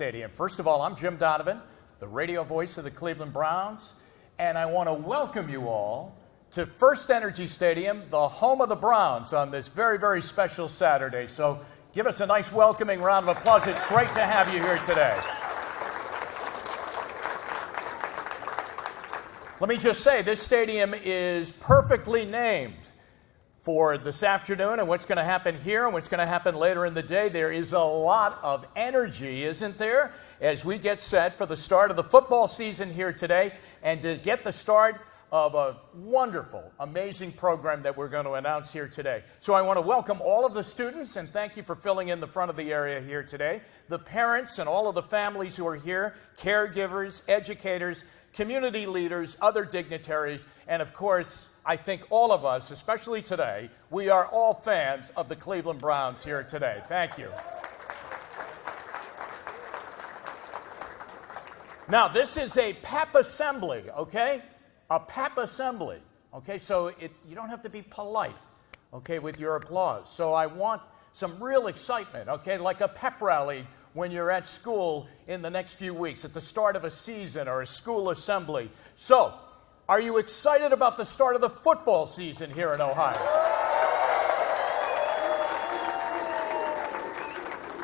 Stadium. First of all, I'm Jim Donovan, the radio voice of the Cleveland Browns, and I want to welcome you all to First Energy Stadium, the home of the Browns, on this very, very special Saturday. So give us a nice welcoming round of applause. It's great to have you here today. Let me just say, this stadium is perfectly named for this afternoon and what's going to happen here and what's going to happen later in the day. There is a lot of energy, isn't there, as we get set for the start of the football season here today and to get the start of a wonderful, amazing program that we're going to announce here today. So I want to welcome all of the students and thank you for filling in the front of the area here today, the parents and all of the families who are here, caregivers, educators, community leaders, other dignitaries, and of course, I think all of us, especially today, we are all fans of the Cleveland Browns here today. Thank you. Now, this is a pep assembly, okay? A pep assembly, okay? So you don't have to be polite, okay, with your applause. So I want some real excitement, okay, like a pep rally when you're at school in the next few weeks, at the start of a season or a school assembly. So, are you excited about the start of the football season here in Ohio?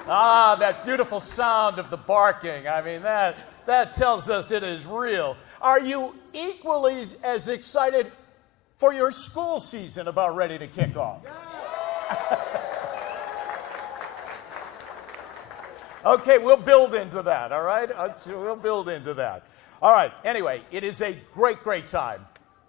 Ah, that beautiful sound of the barking. I mean, that tells us it is real. Are you equally as excited for your school season about ready to kick off? Okay, we'll build into that, all right? We'll build into that. All right, anyway, it is a great, great time.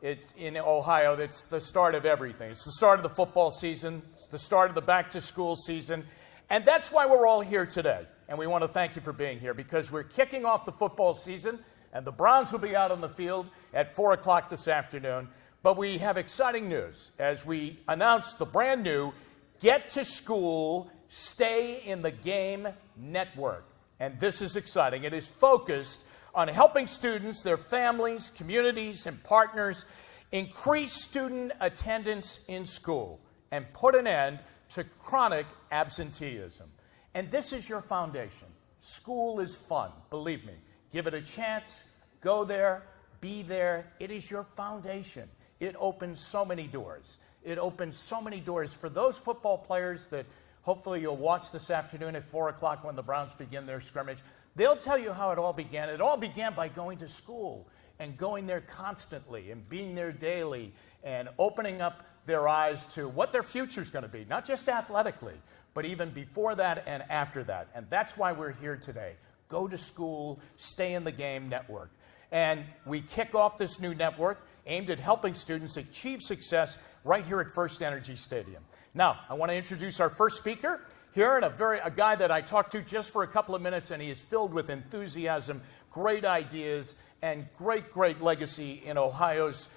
It's in Ohio. It's the start of everything. It's the start of the football season. It's the start of the back-to-school season. And that's why we're all here today. And we want to thank you for being here because we're kicking off the football season, and the Browns will be out on the field at 4 o'clock this afternoon. But we have exciting news as we announce the brand new Get to School, Stay in the Game network. And this is exciting. It is focused on helping students, their families, communities, and partners increase student attendance in school and put an end to chronic absenteeism. And this is your foundation. School is fun, believe me. Give it a chance, go there, be there. It is your foundation. It opens so many doors. It opens so many doors for those football players that hopefully you'll watch this afternoon at 4 o'clock when the Browns begin their scrimmage. They'll tell you how it all began. It all began by going to school and going there constantly and being there daily and opening up their eyes to what their future's going to be, not just athletically, but even before that and after that. And that's why we're here today. Go to School, Stay in the Game network. And we kick off this new network aimed at helping students achieve success right here at First Energy Stadium. Now, I want to introduce our first speaker here, and a guy that I talked to just for a couple of minutes, and he is filled with enthusiasm, great ideas, and great, great legacy in Ohio's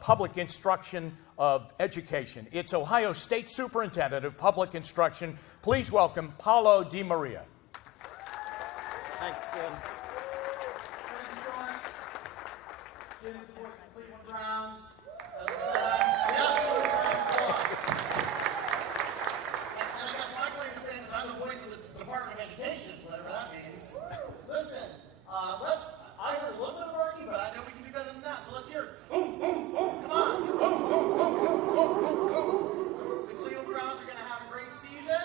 public instruction of education. It's Ohio State Superintendent of Public Instruction. Please welcome Paulo Di Maria. Thanks, Jim. Thank you so much. Jim's the voice of the Cleveland Browns. As I said, and I guess my claim to fame is I'm the voice of the Department of Education, whatever that means. Listen, I heard a little bit of barking, but I know we can be better than that, so let's hear it. Ooh, ooh, ooh, come on. Ooh, ooh, ooh, ooh, ooh, ooh, ooh. The Cleveland Browns are going to have a great season,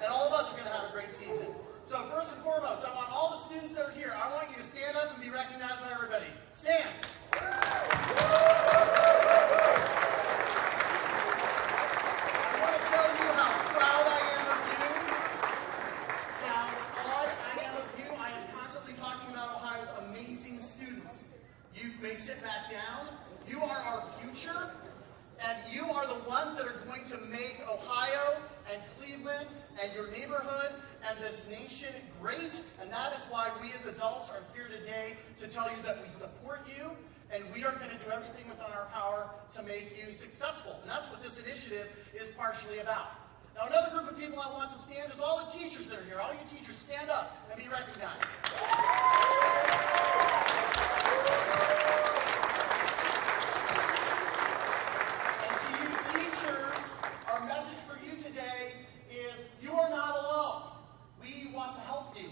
and all of us are going to have a great season. So first and foremost, I want all the students that are here, I want you to stand up and be recognized by everybody. Stand. Sit back down. You are our future, and you are the ones that are going to make Ohio and Cleveland and your neighborhood and this nation great, and that is why we as adults are here today to tell you that we support you, and we are going to do everything within our power to make you successful, and that's what this initiative is partially about. Now, another group of people I want to stand is all the teachers that are here. All you teachers, stand up and be recognized. Teachers, our message for you today is you are not alone. We want to help you.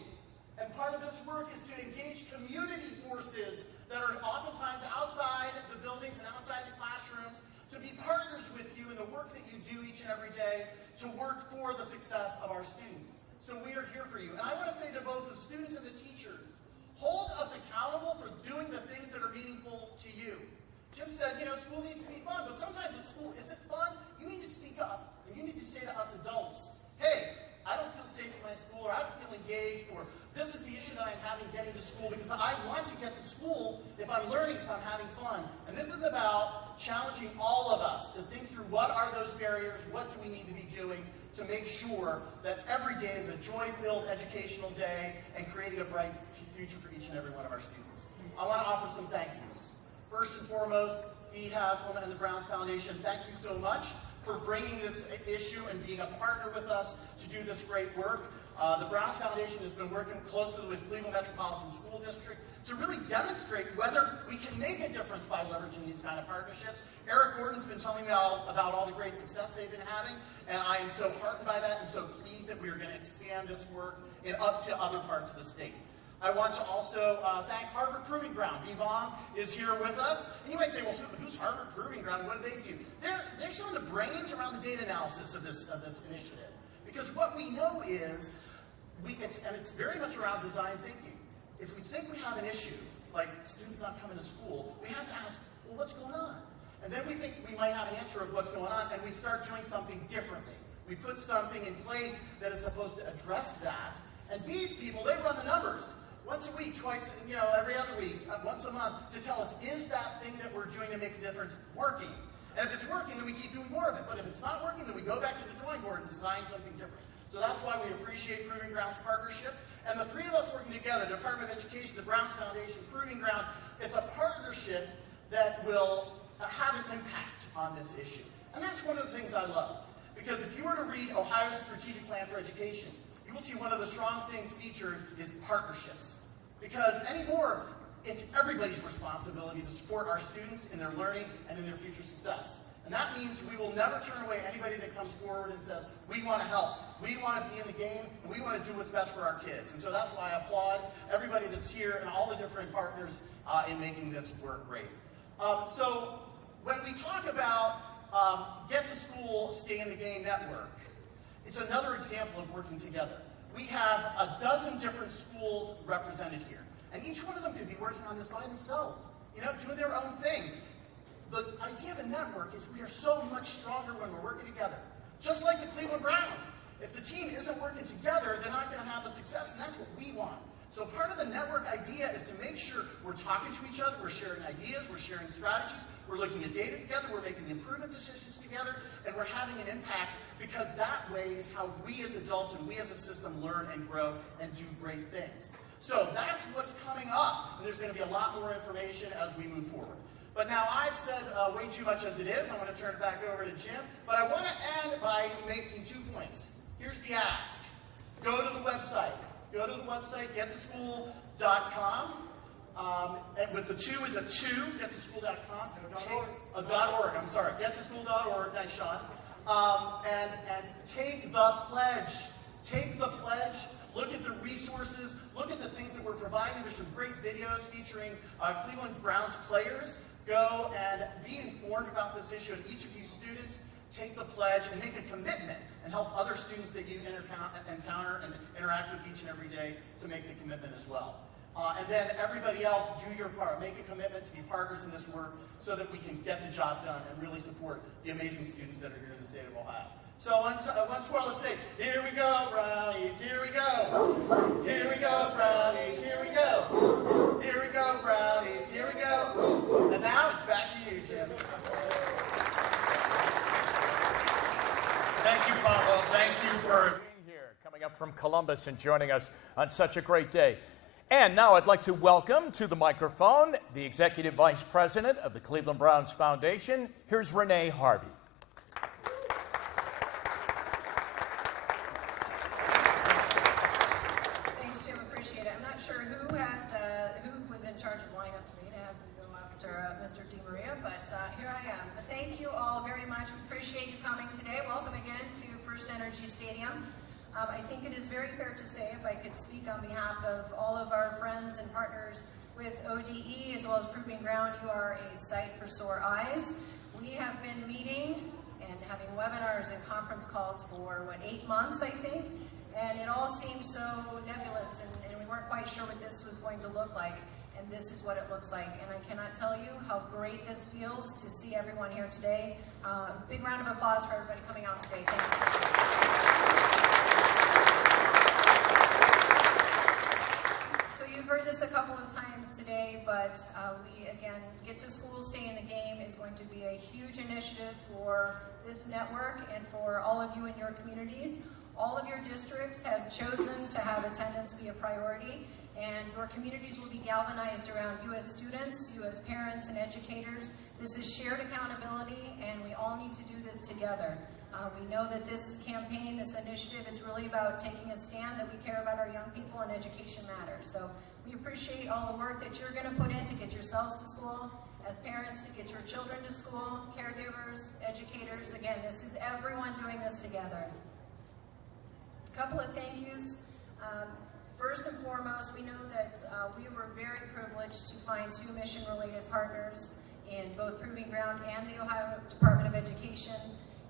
And part of this this work is to engage community forces that are oftentimes outside the buildings and outside the classrooms, to be partners with you in the work that you do each and every day to work for the success of our students. So we are here for you. And I want to say to both the students and the teachers, hold us accountable for doing the things that are meaningful to you. Jim said, you know, school needs to be fun, but sometimes at school, is it fun? You need to speak up, and you need to say to us adults, hey, I don't feel safe in my school, or I don't feel engaged, or this is the issue that I'm having getting to school, because I want to get to school if I'm learning, if I'm having fun. And this is about challenging all of us to think through what are those barriers, what do we need to be doing to make sure that every day is a joy-filled educational day and creating a bright future for each and every one of our students. I want to offer some thank yous. First and foremost, Dee Haslam and the Browns Foundation, thank you so much for bringing this issue and being a partner with us to do this great work. The Browns Foundation has been working closely with Cleveland Metropolitan School District to really demonstrate whether we can make a difference by leveraging these kind of partnerships. Eric Gordon's been telling me about all the great success they've been having, and I am so heartened by that and so pleased that we are going to expand this work up to other parts of the state. I want to also thank Harvard Proving Ground. Yvonne is here with us. And you might say, well, who's Harvard Proving Ground? What do they do? They're some of the brains around the data analysis of this initiative. Because what we know is, it's very much around design thinking. If we think we have an issue, like students not coming to school, we have to ask, well, what's going on? And then we think we might have an answer of what's going on, and we start doing something differently. We put something in place that is supposed to address that, and these people, they run the numbers. Once a week, twice, every other week, once a month, to tell us, is that thing that we're doing to make a difference working? And if it's working, then we keep doing more of it. But if it's not working, then we go back to the drawing board and design something different. So that's why we appreciate Proving Ground's partnership. And the three of us working together, the Department of Education, the Browns Foundation, Proving Ground, it's a partnership that will have an impact on this issue. And that's one of the things I love. Because if you were to read Ohio's Strategic Plan for Education, you will see one of the strong things featured is partnerships. Because anymore, it's everybody's responsibility to support our students in their learning and in their future success. And that means we will never turn away anybody that comes forward and says, we want to help, we want to be in the game, and we want to do what's best for our kids. And so that's why I applaud everybody that's here and all the different partners in making this work great. So when we talk about Get to School, Stay in the Game network, it's another example of working together. We have a dozen different schools represented here. And each one of them could be working on this by themselves, doing their own thing. The idea of a network is we are so much stronger when we're working together. Just like the Cleveland Browns. If the team isn't working together, they're not going to have the success, and that's what we want. So part of the network idea is to make sure we're talking to each other, we're sharing ideas, we're sharing strategies, we're looking at data together, we're making improvement decisions together, and we're having an impact, because that way is how we as adults and we as a system learn and grow and do great things. So that's what's coming up, and there's going to be a lot more information as we move forward. But now I've said way too much as it is. I'm going to turn it back over to Jim. But I want to end by making 2 points. Here's the ask. Go to the website. Go to the website, gettoschool.com. And with the 2 is a 2, gettoschool.com. .org, I'm sorry. Gettoschool.org, thanks, Sean. And take the pledge. Take the pledge. Look at the resources. Look at the things that we're providing. There's some great videos featuring Cleveland Browns players. Go and be informed about this issue. And each of you students, take the pledge and make a commitment and help other students that you encounter and interact with each and every day to make the commitment as well. And then everybody else, do your part. Make a commitment to be partners in this work so that we can get the job done and really support the amazing students that are here in the state of Ohio. So once more, let's say, here we go, Brownies, here we go. Here we go, Brownies, here we go. Here we go, Brownies, here we go. And now it's back to you, Jim. Thank you, Pablo. Thank you for being here, coming up from Columbus and joining us on such a great day. And now I'd like to welcome to the microphone the Executive Vice President of the Cleveland Browns Foundation. Here's Renee Harvey. Thanks, Jim. Appreciate it. I'm not sure who was in charge of lining up today to have me go after Mr. DeMaria, but here I am. Thank you all very much. We appreciate you coming today. Welcome again to First Energy Stadium. I think it is very fair to say, if I could speak on behalf of all of our friends and partners with ODE as well as Proving Ground, you are a sight for sore eyes. We have been meeting and having webinars and conference calls for, 8 months, I think? And it all seemed so nebulous, and we weren't quite sure what this was going to look like. And this is what it looks like. And I cannot tell you how great this feels to see everyone here today. Big round of applause for everybody coming out today. Thanks. So you've heard this a couple of times today, but we, again, Get to School, Stay in the Game is going to be a huge initiative for this network and for all of you in your communities. All of your districts have chosen to have attendance be a priority, and your communities will be galvanized around you as students, you as parents and educators. This is shared accountability, and we all need to do this together. We know that this campaign, this initiative is really about taking a stand that we care about our young people and education matters. So we appreciate all the work that you're going to put in to get yourselves to school, as parents to get your children to school, caregivers, educators. Again, this is everyone doing this together. A couple of thank yous. First and foremost, we know that we were very privileged to find 2 mission-related partners in both Proving Ground and the Ohio Department of Education.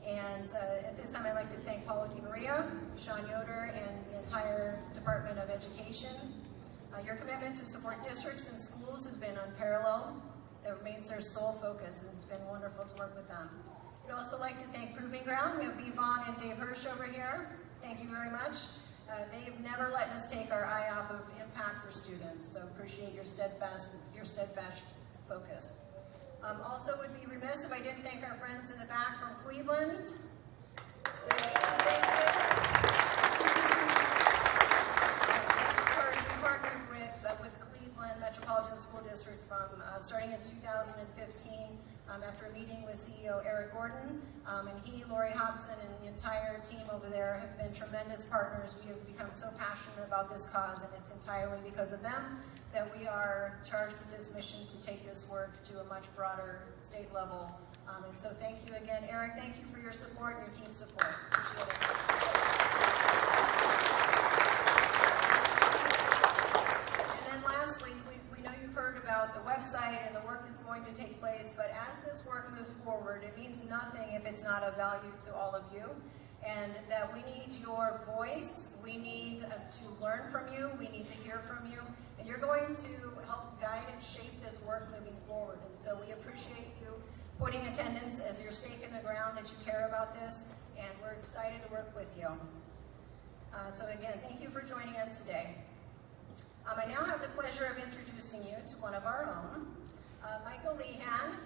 And at this time, I'd like to thank Paulo DiMaria, Sean Yoder, and the entire Department of Education. Your commitment to support districts and schools has been unparalleled. It remains their sole focus, and it's been wonderful to work with them. We'd also like to thank Proving Ground. We have Vaughn and Dave Hirsch over here. Thank you very much. They've never let us take our eye off of impact for students, so appreciate your steadfast focus. Also would be remiss if I didn't thank our friends in the back from Cleveland. We partnered with Cleveland Metropolitan School District from starting in 2015 after a meeting with CEO Eric Gordon, and he, Lori Hobson, and the entire team over there have been tremendous partners. We have become so passionate about this cause, and it's entirely because of them that we are charged with this mission to take this work to a much broader state level. And so thank you again, Eric. Thank you for your support and your team's support. Appreciate it. And then lastly, we know you've heard about the website and the work that's going to take place, but as this work moves forward, it means nothing if it's not of value to all of you, and that we need your voice. We need to learn from you. We need to hear from you. And you're going to help guide and shape this work moving forward. And so we appreciate you putting attendance as your stake in the ground, that you care about this, and we're excited to work with you. So again, thank you for joining us today. I now have the pleasure of introducing you to one of our own. Michael Lehan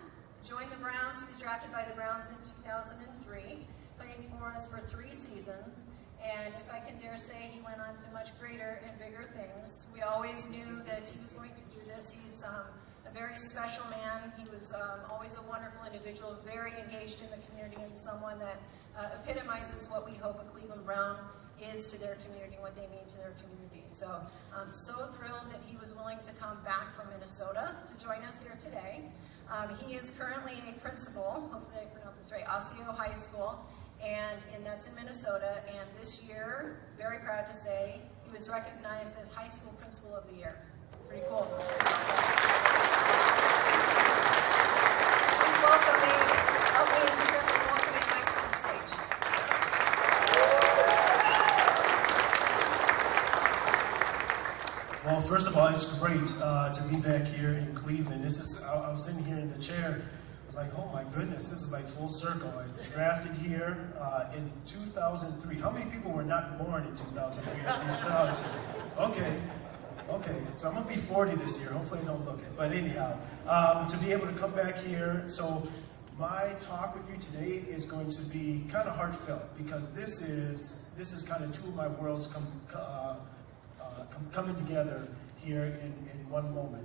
joined the Browns. He was drafted by the Browns in 2003, playing for us for 3 seasons. And if I can dare say, he went on to much greater and bigger things. We always knew that he was going to do this. He's a very special man. He was always a wonderful individual, very engaged in the community, and someone that epitomizes what we hope a Cleveland Brown is to their community, what they mean to their community. So I'm so thrilled that he was willing to come back from Minnesota to join us here today. He is currently a principal, hopefully I pronounce this right, Osseo High School, and that's in Minnesota. And this year, very proud to say, he was recognized as High School Principal of the Year. Pretty cool. Please welcome me, help me welcome Michael to the stage. Well, first of all, it's great to be back here in Cleveland. This is, I was sitting here in the chair. I was like, oh my goodness, this is like full circle. I was drafted here in 2003. How many people were not born in 2003 at these stars? Okay, so I'm gonna be 40 this year. Hopefully I don't look it. But anyhow, to be able to come back here, so my talk with you today is going to be kind of heartfelt, because this is kind of 2 of my worlds coming together here in one moment.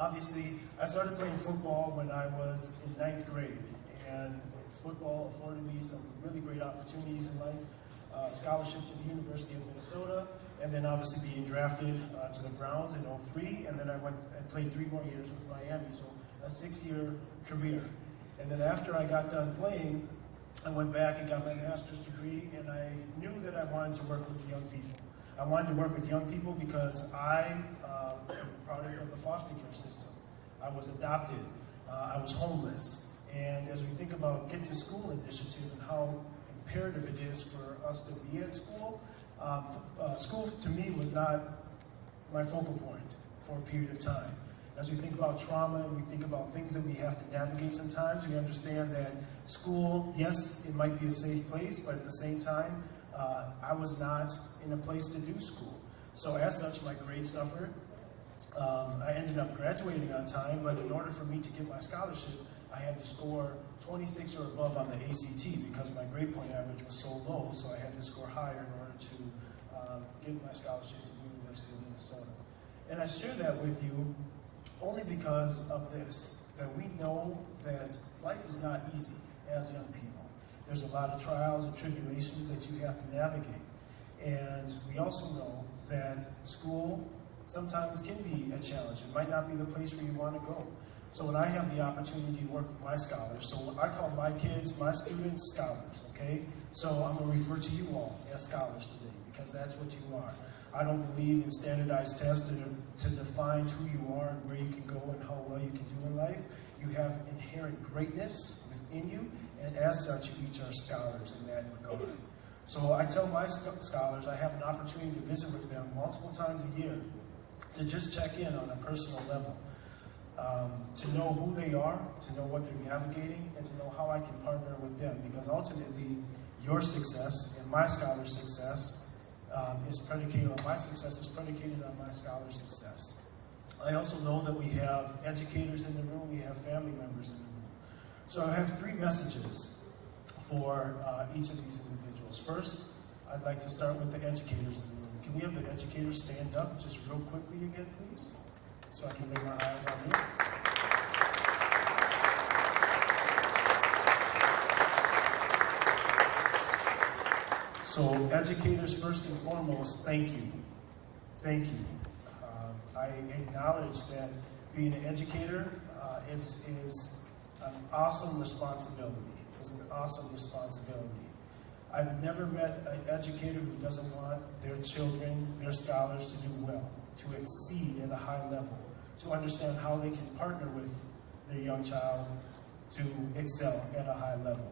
Obviously, I started playing football when I was in 9th grade, and football afforded me some really great opportunities in life, scholarship to the University of Minnesota, and then obviously being drafted to the Browns in 03, and then I went and played 3 more years with Miami, so a 6-year career. And then after I got done playing, I went back and got my master's degree, and I knew that I wanted to work with young people. I wanted to work with young people because I foster care system. I was adopted. I was homeless. And as we think about Get to School initiative and how imperative it is for us to be at school, school to me was not my focal point for a period of time. As we think about trauma and we think about things that we have to navigate sometimes, we understand that school, yes, it might be a safe place, but at the same time, I was not in a place to do school. So as such, my grades suffered. I ended up graduating on time, but in order for me to get my scholarship, I had to score 26 or above on the ACT because my grade point average was so low, so I had to score higher in order to get my scholarship to the University of Minnesota. And I share that with you only because of this, that we know that life is not easy as young people. There's a lot of trials and tribulations that you have to navigate. And we also know that school sometimes can be a challenge. It might not be the place where you want to go. So when I have the opportunity to work with my scholars, so I call my kids, my students, scholars, okay? So I'm going to refer to you all as scholars today because that's what you are. I don't believe in standardized tests to define who you are and where you can go and how well you can do in life. You have inherent greatness within you, and as such, you each are scholars in that regard. So I tell my scholars I have an opportunity to visit with them multiple times a year to just check in on a personal level, to know who they are, to know what they're navigating, and to know how I can partner with them. Because ultimately, your success and my scholar's success is predicated on my success, is predicated on my scholar's success. I also know that we have educators in the room, we have family members in the room. So I have 3 messages for each of these individuals. First, I'd like to start with the educators in the room. Can we have the educators stand up just real quickly again, please? So I can lay my eyes on you. So educators, first and foremost, thank you. Thank you. I acknowledge that being an educator is an awesome responsibility. It's an awesome responsibility. I've never met an educator who doesn't want their children, their scholars to do well, to exceed at a high level, to understand how they can partner with their young child to excel at a high level.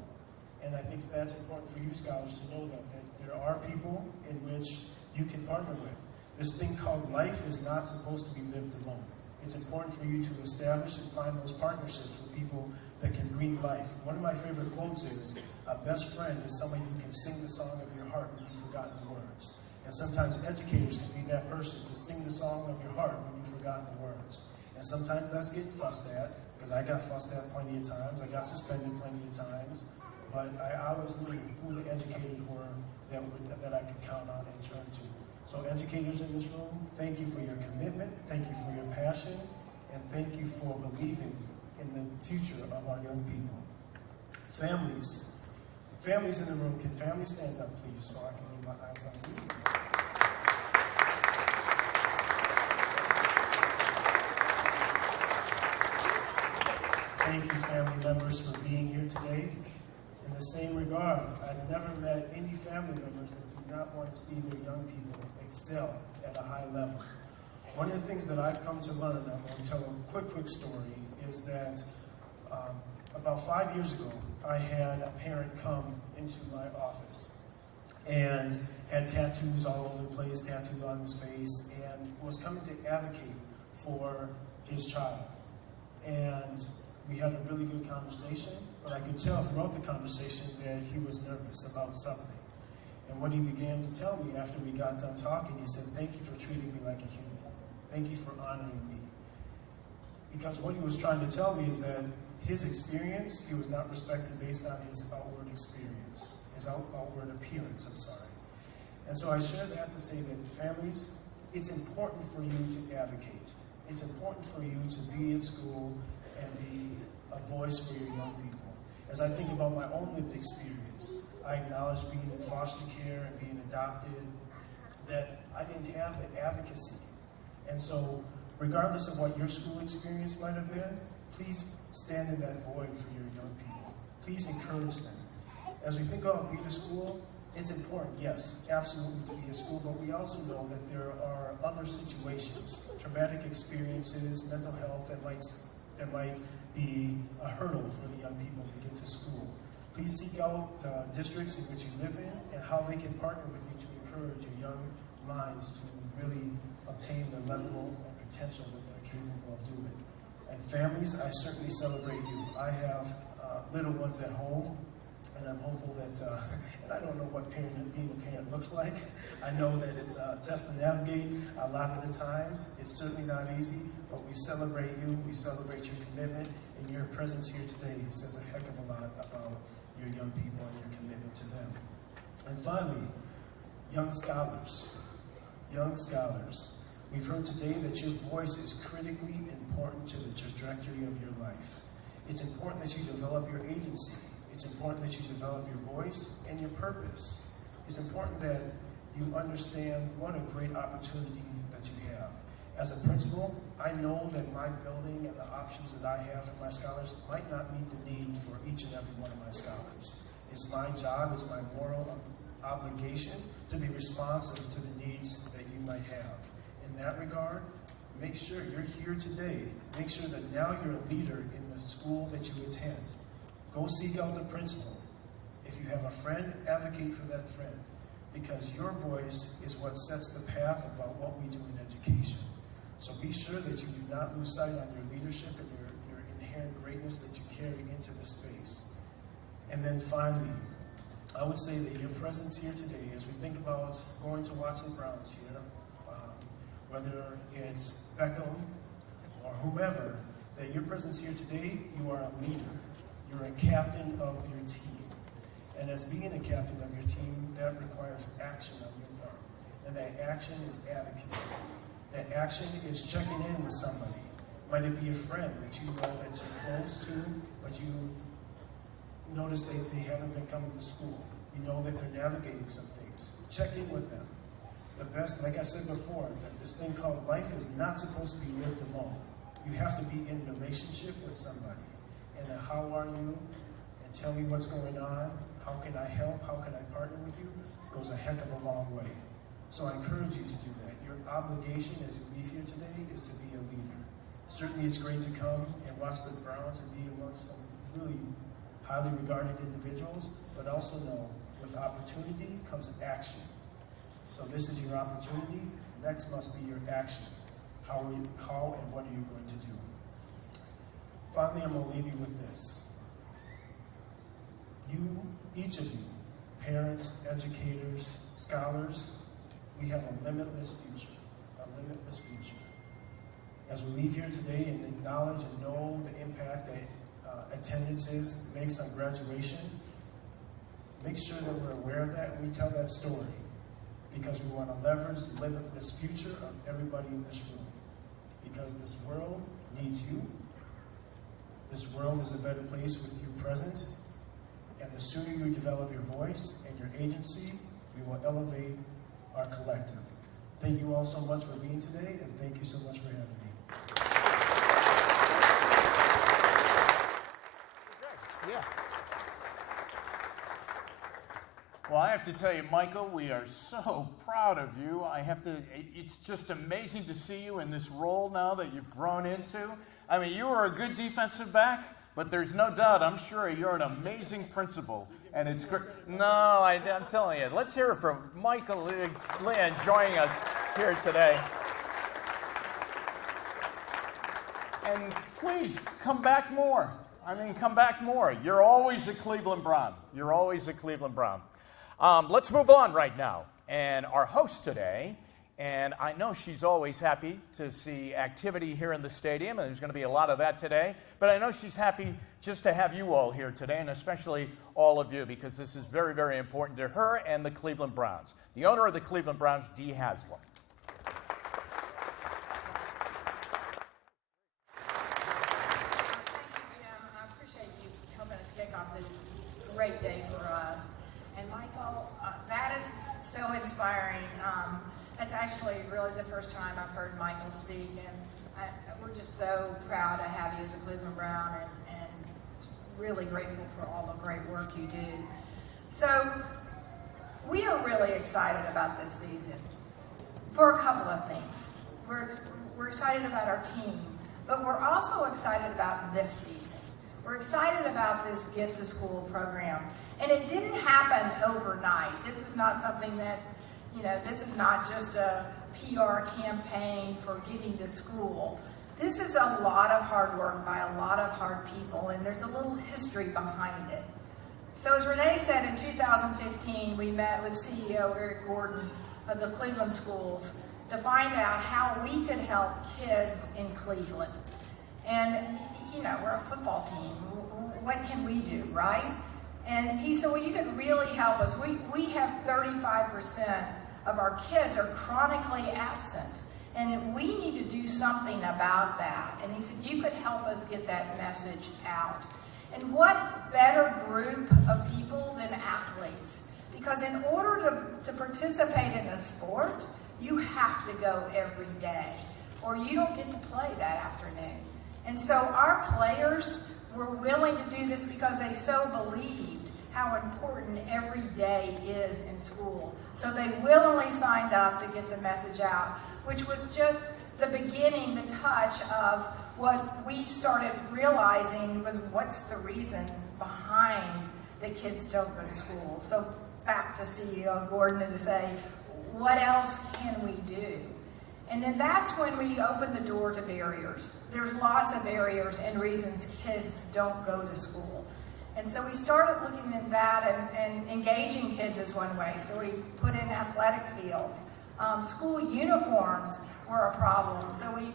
And I think that's important for you scholars to know that there are people in which you can partner with. This thing called life is not supposed to be lived alone. It's important for you to establish and find those partnerships with people that can breathe life. One of my favorite quotes is, a best friend is somebody who can sing the song of your heart when you've forgotten the words. And sometimes educators can be that person to sing the song of your heart when you've forgotten the words. And sometimes that's getting fussed at, because I got fussed at plenty of times, I got suspended plenty of times, but I always knew who the educators were that I could count on and turn to. So educators in this room, thank you for your commitment, thank you for your passion, and thank you for believing in the future of our young people. Families in the room, can families stand up please so I can lay my eyes on you? Thank you family members for being here today. In the same regard, I've never met any family members that do not want to see their young people excel at a high level. One of the things that I've come to learn, I'm going to tell a quick story, is that about 5 years ago, I had a parent come into my office and had tattoos all over the place, tattoos on his face, and was coming to advocate for his child. And we had a really good conversation, but I could tell throughout the conversation that he was nervous about something. And what he began to tell me after we got done talking, he said, thank you for treating me like a human. Thank you for honoring me. Because what he was trying to tell me is that his experience, he was not respected based on his outward experience, his outward appearance, I'm sorry. And so I share that to say that families, it's important for you to advocate. It's important for you to be at school and be a voice for your young people. As I think about my own lived experience, I acknowledge being in foster care and being adopted, that I didn't have the advocacy. And so, regardless of what your school experience might have been, please stand in that void for your young people. Please encourage them. As we think about being a school, it's important, yes, absolutely to be a school, but we also know that there are other situations, traumatic experiences, experiences, mental health that might be a hurdle for the young people to get to school. Please seek out the districts in which you live in and how they can partner with you to encourage your young minds to really obtain the level of potential that they're capable of doing. And families, I certainly celebrate you. I have little ones at home, and I'm hopeful that, and I don't know what being a parent looks like. I know that it's tough to navigate a lot of the times. It's certainly not easy, but we celebrate you, we celebrate your commitment, and your presence here today says a heck of a lot about your young people and your commitment to them. And finally, young scholars. Young scholars. We've heard today that your voice is critically important to the trajectory of your life. It's important that you develop your agency. It's important that you develop your voice and your purpose. It's important that you understand what a great opportunity that you have. As a principal, I know that my building and the options that I have for my scholars might not meet the need for each and every one of my scholars. It's my job, it's my moral obligation to be responsive to the needs that you might have. In that regard, make sure you're here today. Make sure that now you're a leader in the school that you attend. Go seek out the principal. If you have a friend, advocate for that friend, because your voice is what sets the path about what we do in education. So be sure that you do not lose sight on your leadership and your inherent greatness that you carry into the space. And then finally, I would say that your presence here today, as we think about going to watch the Browns here, whether it's Beckham or whomever, that your presence here today, you are a leader. You're a captain of your team. And as being a captain of your team, that requires action on your part. And that action is advocacy. That action is checking in with somebody. Might it be a friend that you know that you're close to, but you notice they haven't been coming to school. You know that they're navigating some things. Check in with them. The best, like I said before, that this thing called life is not supposed to be lived alone. You have to be in relationship with somebody. And how are you? And tell me what's going on. How can I help? How can I partner with you? Goes a heck of a long way. So I encourage you to do that. Your obligation as you leave here today is to be a leader. Certainly it's great to come and watch the Browns and be amongst some really highly regarded individuals, but also know with opportunity comes action. So this is your opportunity. Next must be your action. How and what are you going to do? Finally, I'm going to leave you with this. You, each of you, parents, educators, scholars, we have a limitless future. A limitless future. As we leave here today and acknowledge and know the impact that attendance makes on graduation, make sure that we're aware of that and we tell that story, because we want to leverage the limitless future of everybody in this room. Because this world needs you. This world is a better place with you present. And the sooner you develop your voice and your agency, we will elevate our collective. Thank you all so much for being today, and thank you so much for having me. Yeah. Well, I have to tell you, Michael, we are so proud of you. It's just amazing to see you in this role now that you've grown into. I mean, you were a good defensive back, but there's no doubt, I'm sure you're an amazing principal. And it's great. No, I'm telling you. Let's hear it from Michael Lynn joining us here today. And please, come back more. I mean, come back more. You're always a Cleveland Brown. You're always a Cleveland Brown. Let's move on right now. And our host today, and I know she's always happy to see activity here in the stadium, and there's going to be a lot of that today, but I know she's happy just to have you all here today, and especially all of you, because this is very, very important to her and the Cleveland Browns. The owner of the Cleveland Browns, Dee Haslam. Great day for us. And Michael, that is so inspiring. That's actually really the first time I've heard Michael speak, and we're just so proud to have you as a Cleveland Brown, and really grateful for all the great work you do. So we are really excited about this season for a couple of things. We're excited about our team, but we're also excited about this season. We're excited about this Get to School program. And it didn't happen overnight. This is not something that, this is not just a PR campaign for getting to school. This is a lot of hard work by a lot of hard people, and there's a little history behind it. So as Renee said, in 2015, we met with CEO Eric Gordon of the Cleveland schools to find out how we could help kids in Cleveland. And, we're a football team. What can we do, right? And he said, well, you can really help us. We have 35% of our kids are chronically absent, and we need to do something about that. And he said, you could help us get that message out. And what better group of people than athletes? Because in order to participate in a sport, you have to go every day, or you don't get to play that afternoon. And so our players were willing to do this because they so believed how important every day is in school. So they willingly signed up to get the message out, which was just the beginning, the touch of what we started realizing was what's the reason behind the kids don't go to school. So back to CEO Gordon to say, what else can we do? And then that's when we opened the door to barriers. There's lots of barriers and reasons kids don't go to school. And so we started looking at that and engaging kids is one way. So we put in athletic fields. School uniforms were a problem. So we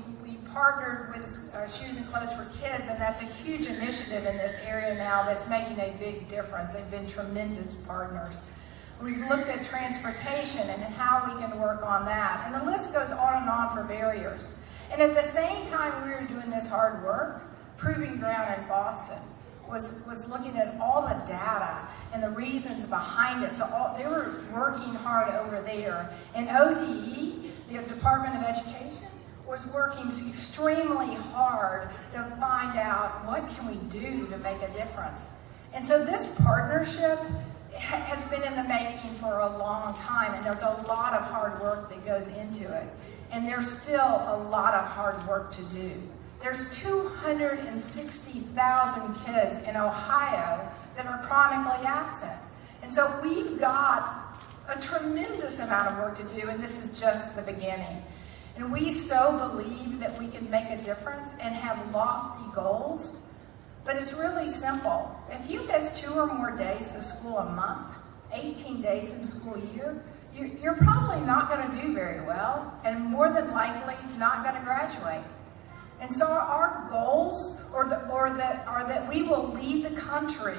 partnered with Shoes and Clothes for Kids, and that's a huge initiative in this area now that's making a big difference. They've been tremendous partners. We've looked at transportation and how we can work on that. And the list goes on for barriers. And at the same time we were doing this hard work, Proving Ground in Boston was looking at all the data and the reasons behind it. So they were working hard over there. And ODE, the Department of Education, was working extremely hard to find out what can we do to make a difference. And so this partnership has been in the making for a long time, and there's a lot of hard work that goes into it. And there's still a lot of hard work to do. There's 260,000 kids in Ohio that are chronically absent. And so we've got a tremendous amount of work to do, and this is just the beginning. And we so believe that we can make a difference and have lofty goals. But it's really simple. If you miss 2 or more days of school a month, 18 days in a school year, you're probably not going to do very well, and more than likely not going to graduate. And so our goals are that we will lead the country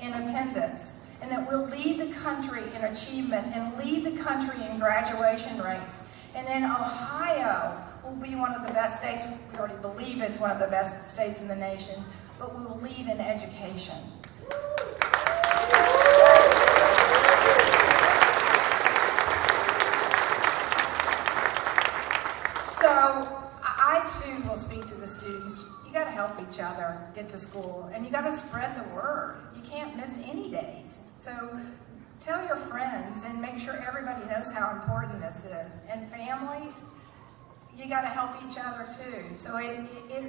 in attendance, and that we'll lead the country in achievement, and lead the country in graduation rates. And then Ohio will be one of the best states. We already believe it's one of the best states in the nation. But we will lead in education. So I too will speak to the students. You got to help each other get to school, and you got to spread the word. You can't miss any days. So tell your friends and make sure everybody knows how important this is. And families, you got to help each other too. So it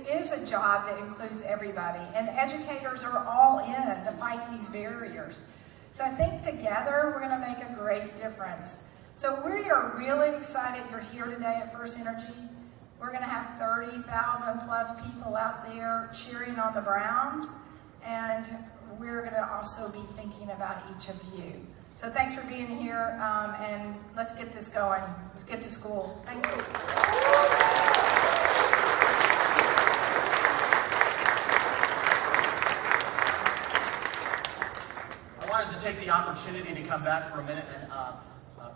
is a job that includes everybody, and educators are all in to fight these barriers. So I think together we're going to make a great difference. So we are really excited you're here today at First Energy. We're going to have 30,000 plus people out there cheering on the Browns, and we're going to also be thinking about each of you. So thanks for being here, and let's get this going. Let's get to school. Thank you. I wanted to take the opportunity to come back for a minute and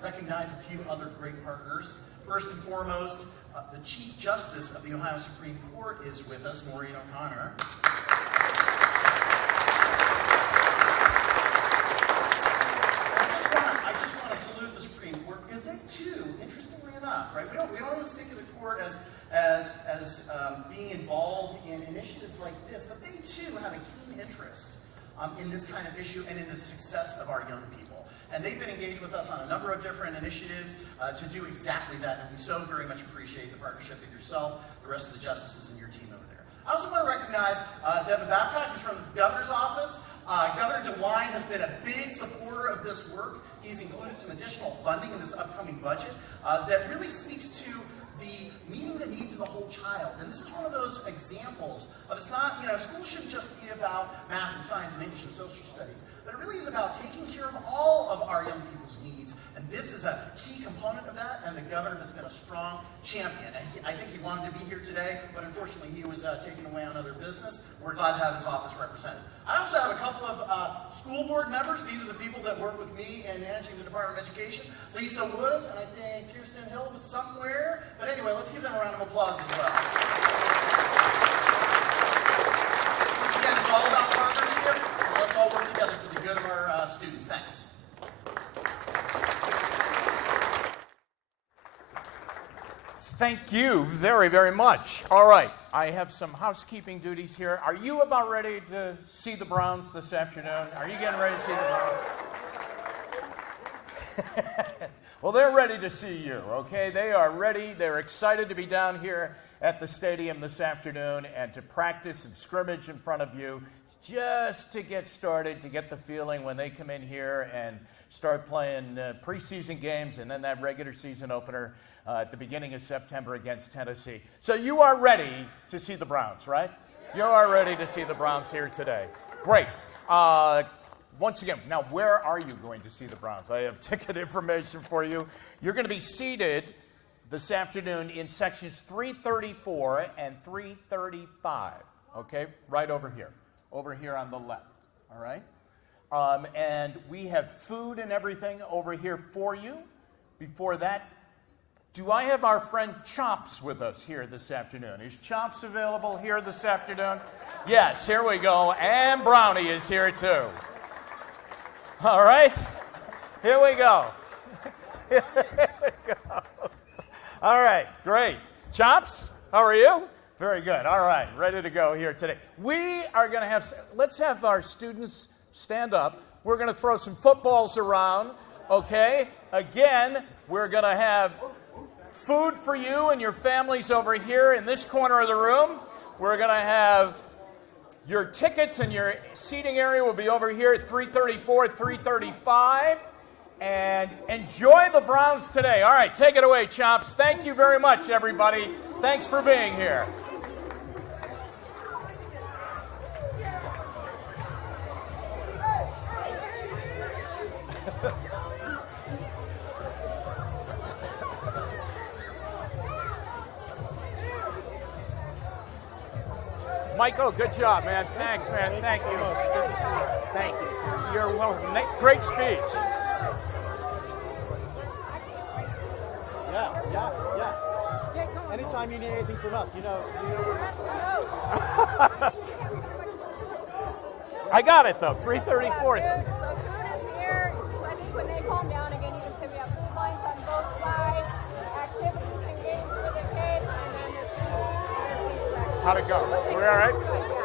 recognize a few other great partners. First and foremost, the Chief Justice of the Ohio Supreme Court is with us, Maureen O'Connor. I just want to salute the Supreme Court because they too, interestingly enough, right? We don't always think of the court as being involved in initiatives like this, but they too have a keen interest in this kind of issue and in the success of our young people. and they've been engaged with us on a number of different initiatives to do exactly that, and we so very much appreciate the partnership with yourself, the rest of the justices, and your team over there. I also want to recognize Devin Babcock, who's from the governor's office. Governor DeWine has been a big supporter of this work. He's included some additional funding in this upcoming budget that really speaks to the meeting the needs of the whole child. And this is one of those examples of, it's not, school shouldn't just be about math and science and English and social studies, but it really is about taking care of all of our young people's needs. And this is a key component of that, and the governor has been a strong champion. And I think he wanted to be here today, but unfortunately he was taken away on other business. We're glad to have his office represented. I also have a couple of school board members. These are the people that work with me in managing the Department of Education. Lisa Woods, and I think Kirsten Hill was somewhere. But anyway, let's give them a round of applause as well. Once again, it's all about partnership. And let's all work together for the good of our students. Thanks. Thank you very, very much. All right, I have some housekeeping duties here. Are you about ready to see the Browns this afternoon? Are you getting ready to see the Browns? Well, they're ready to see you, okay? They are ready. They're excited to be down here at the stadium this afternoon and to practice and scrimmage in front of you just to get started, to get the feeling when they come in here and start playing preseason games and then that regular season opener at the beginning of September against Tennessee. So you are ready to see the Browns, right? You are ready to see the Browns here today. Great. Once again, now where are you going to see the Browns? I have ticket information for you. You're going to be seated this afternoon in sections 334 and 335, okay? Right over here on the left, all right? And we have food and everything over here for you. Before that, do I have our friend Chops with us here this afternoon? Is Chops available here this afternoon? Yes, here we go. And Brownie is here too. All right, here we go. Here we go. All right, great. Chops, how are you? Very good. All right, ready to go here today. We are going to have, let's have our students stand up. We're going to throw some footballs around, okay? Again, we're going to have food for you and your families over here in this corner of the room. We're going to have your tickets and your seating area will be over here at 334, 335. And enjoy the Browns today. All right, take it away, Chops. Thank you very much, everybody. Thanks for being here. Michael, good job, man. Thanks, man. Thank you. Thank you. You're welcome. Great speech. Yeah. Anytime you need anything from us, I got it, though. 334. So food is here. So I think when they calm down again, you can see we have food lines on both sides, activities and games for the kids, and then the seat section. How'd it go? We all right? Good, yeah.